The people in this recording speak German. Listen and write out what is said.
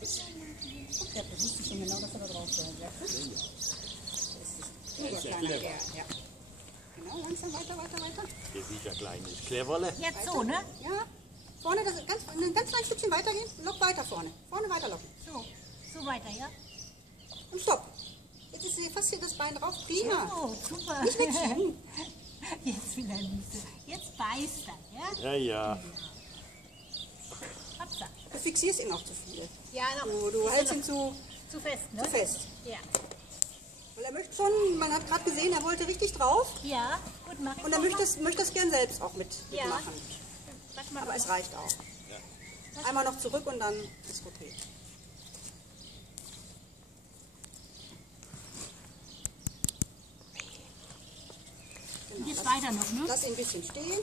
Ja, das wusste ich schon genau, dass er da drauf soll. Ja. Der ist ja Kleiner, clever. ja. Genau, langsam weiter. Der sieht ja klein ist. Cleverle. Jetzt so, ne? Ja. Vorne, ein ganz kleines Stückchen weitergehen. Lock weiter vorne. Vorne weiterlocken. So weiter, ja? Und stopp. Jetzt ist fast hier das Bein drauf. Prima. Oh, super. Nicht wegschieben. Jetzt will er nicht. Jetzt beißt er, ja? Ja, ja. Hopsa. Du fixierst ihn auch zu viel. Ja, noch. Du hältst ihn zu fest, ne? fest. Ja. Weil er möchte schon, man hat gerade gesehen, er wollte richtig drauf. Ja, gut, mach ich Und er noch möchte das gern selbst auch Ja. mitmachen. Warte mal. Aber es reicht auch. Einmal noch zurück und dann ist okay. Und jetzt weiter noch, ne? Lass ihn ein bisschen stehen.